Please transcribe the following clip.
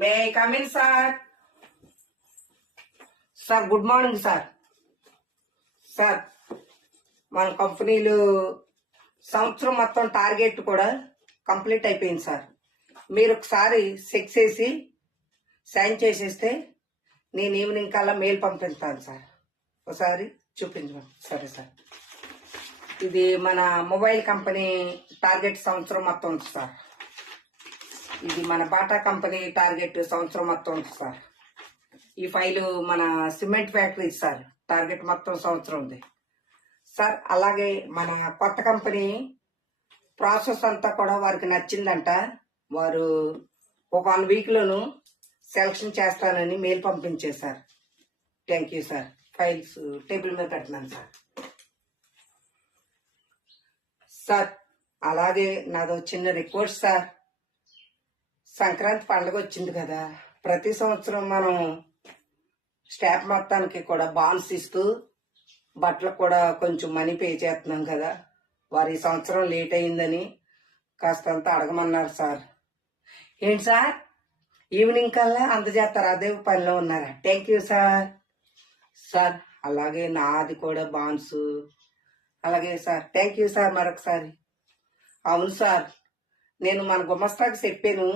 May I come in sir? Sir good morning sir. Sir మన కంపెనీలో సంవత్సరం మొత్తం టార్గెట్ కూడా కంప్లీట్ అయిపోయింది సార్. మీరు ఒకసారి చెక్ చేసి సైన్ చేసేస్తే నేను ఈవినింగ్ కల్లా మెయిల్ పంపిస్తాను సార్. ఒకసారి చూపించమని. సరే సార్. ఇది మన మొబైల్ కంపెనీ టార్గెట్ సంవత్సరం మొత్తం ఉంది సార్. ఇది మన బాటా కంపెనీ టార్గెట్ సంవత్సరం మొత్తం ఉంది సార్. ఈ ఫైలు మన సిమెంట్ ఫ్యాక్టరీ సార్ టార్గెట్ మొత్తం సంవత్సరం ఉంది సార్. అలాగే మన కొత్త కంపెనీ ప్రాసెస్ అంతా కూడా వారికి నచ్చిందంట. వారు ఒక 1 వీక్లోను సెలక్షన్ చేస్తానని మెయిల్ పంపించేశారు. Thank you sir. Files table మీద పెట్టినాను సార్. సార్ అలాగే నాదో చిన్న రిక్వెస్ట్ సార్. సంక్రాంతి పండుగ వచ్చింది కదా, ప్రతి సంవత్సరం మనం స్టాఫ్ మొత్తానికి కూడా బాన్స్ ఇస్తూ బట్టలకు కూడా కొంచెం మనీ పే చేస్తున్నాం కదా. వారు ఈ సంవత్సరం లేట్ అయిందని కాస్తంత అడగమన్నారు సార్. ఏంటి సార్, ఈవినింగ్ కల్లా అందజేస్తారు? అదే పనిలో ఉన్నారా? Thank you sir. సార్ అలాగే నాది కూడా బాన్స్. అలాగే సార్. Thank you sir. మరొకసారి. అవును సార్, నేను మన గుమస్తాకి చెప్పాను